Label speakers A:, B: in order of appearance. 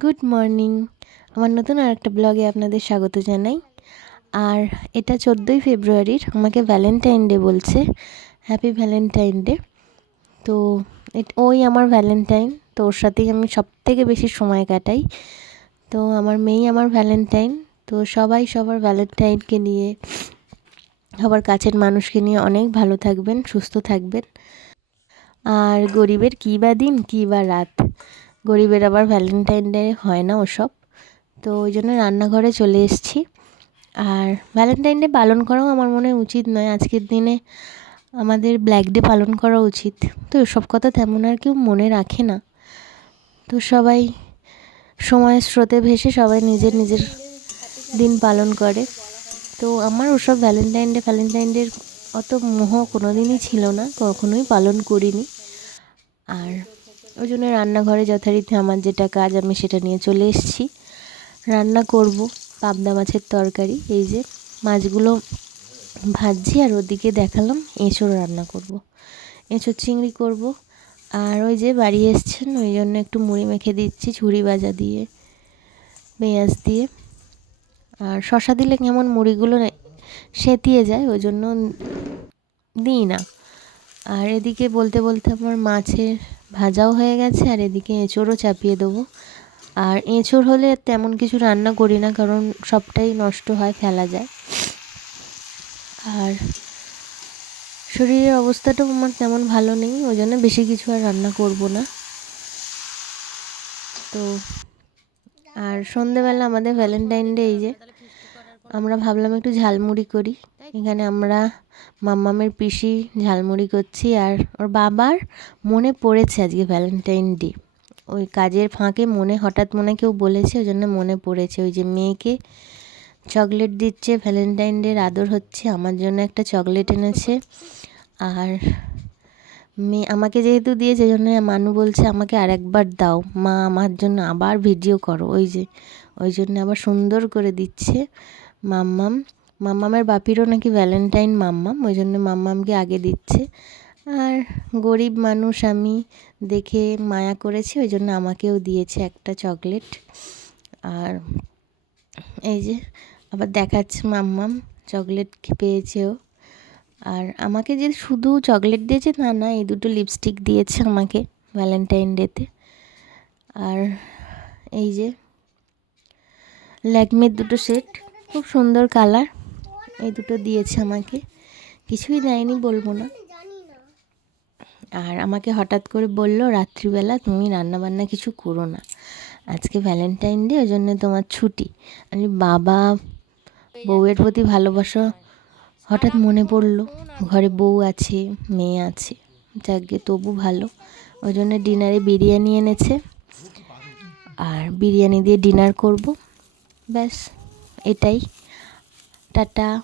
A: Good morning আমার নতুন আর একটা ব্লগে আপনাদের স্বাগত জানাই। আর এটা চোদ্দোই ফেব্রুয়ারির, আমাকে ভ্যালেন্টাইন ডে বলছে। হ্যাপি ভ্যালেন্টাইন ডে তো ওই আমার ভ্যালেন্টাইন তো ওর সাথেই আমি সব থেকে বেশি সময় কাটাই। তো আমার মেয়েই আমার ভ্যালেন্টাইন তো সবাই সবার ভ্যালেন্টাইনকে নিয়ে, সবার কাছের মানুষকে নিয়ে অনেক ভালো থাকবেন, সুস্থ থাকবেন। আর গরিবের কী বা দিন, কী বা রাত। গরিবের আবার ভ্যালেন্টাইন ডে হয় না ওসব। তো ওই জন্য রান্নাঘরে চলে এসেছি। আর ভ্যালেন্টাইন ডে পালন করাও আমার মনে উচিত নয়। আজকের দিনে আমাদের ব্ল্যাক ডে পালন করা উচিত। তো এসব কথা তেমন আর কেউ মনে রাখে না। তো সবাই সময়ের স্রোতে ভেসে সবাই নিজের নিজের দিন পালন করে। তো আমার ওসব ভ্যালেন্টাইন ডে ভ্যালেন্টাইন ডের অত মোহ কোনো দিনই ছিল না। কখনোই পালন করিনি। আর ওই জন্য রান্নাঘরে যথারীতি আমার যেটা কাজ, আমি সেটা নিয়ে চলে এসেছি। রান্না করব পাবদা মাছের তরকারি, এই যে মাছগুলো ভাজছি আর ওদিকে দেখালাম এঁচোড় রান্না করব। এঁচোড় চিংড়ি করব আর ওই যে বাড়ি এসছেন, ওই জন্য একটু মুড়ি মেখে দিচ্ছি ছুরি ভাজা দিয়ে, পেঁয়াজ দিয়ে। আর শশা দিলে কেমন মুড়িগুলো সেঁতিয়ে যায়, ওই জন্য দিই না। আর এদিকে বলতে বলতে আমার মাছের ভাজাও হয়ে গেছে আর এদিকে এঁচোড়ও চাপিয়ে দেবো। আর এঁচোড় হলে তেমন কিছু রান্না করি না, কারণ সবটাই নষ্ট হয়, ফেলা যায়। আর শরীরের অবস্থাটাও আমার তেমন ভালো নেই, ওই জন্য বেশি কিছু আর রান্না করব না। তো, আর সন্ধেবেলা আমাদের ভ্যালেন্টাইন ডে এই যে আমরা ভাবলাম একটু ঝালমুড়ি করি। এখানে আমরা মাম্মামের পিসি ঝালমুড়ি করছি আর ওর বাবার মনে পড়েছে আজকে ভ্যালেন্টাইন ডে ওই কাজের ফাঁকে মনে, হঠাৎ মনে কেউ বলেছে, ওই জন্য মনে পড়েছে। ওই যে মেয়েকে চকলেট দিচ্ছে ভ্যালেন্টাইন ডের আদর হচ্ছে, আমার জন্য একটা চকলেট এনেছে। আর মেয়ে আমাকে যেহেতু দিয়েছে জন্য মানু বলছে, আমাকে আরেকবার দাও। মা, আমার জন্য আবার ভিডিও করো। ওই যে ওই জন্য আবার সুন্দর করে দিচ্ছে মাম্মাম। মাম্মামের বাপিরও নাকি ভ্যালেন্টাইন মাম্মাম, ওই জন্য মাম্মামকে আগে দিচ্ছে। আর গরিব মানুষ আমি দেখে মায়া করেছি, ওই জন্য আমাকেও দিয়েছে একটা চকলেট। আর এই যে আবার দেখাচ্ছে মাম্মাম চকলেট পেয়েছে ও আর আমাকে যে শুধু চকলেট দিয়েছে তা না, এই দুটো লিপস্টিক দিয়েছে আমাকে ভ্যালেন্টাইন ডেতে আর এই যে ল্যাকমির দুটো সেট, খুব সুন্দর কালার। এই দুটো দিয়েছে আমাকে। কিছুই দেয়নি বলব না। আর আমাকে হঠাৎ করে বলল, রাত্রিবেলা তুমি রান্নাবান্না কিছু করো না। আজকে ভ্যালেন্টাইন ডে ওই জন্য তোমার ছুটি। আমি, বাবা, বউয়ের প্রতি ভালোবাসা হঠাৎ মনে পড়ল। ঘরে বউ আছে, মেয়ে আছে, যাকে তবু ভালো। ওই জন্য ডিনারে বিরিয়ানি এনেছে। আর বিরিয়ানি দিয়ে ডিনার করব। ব্যাস এটাই। টাটা।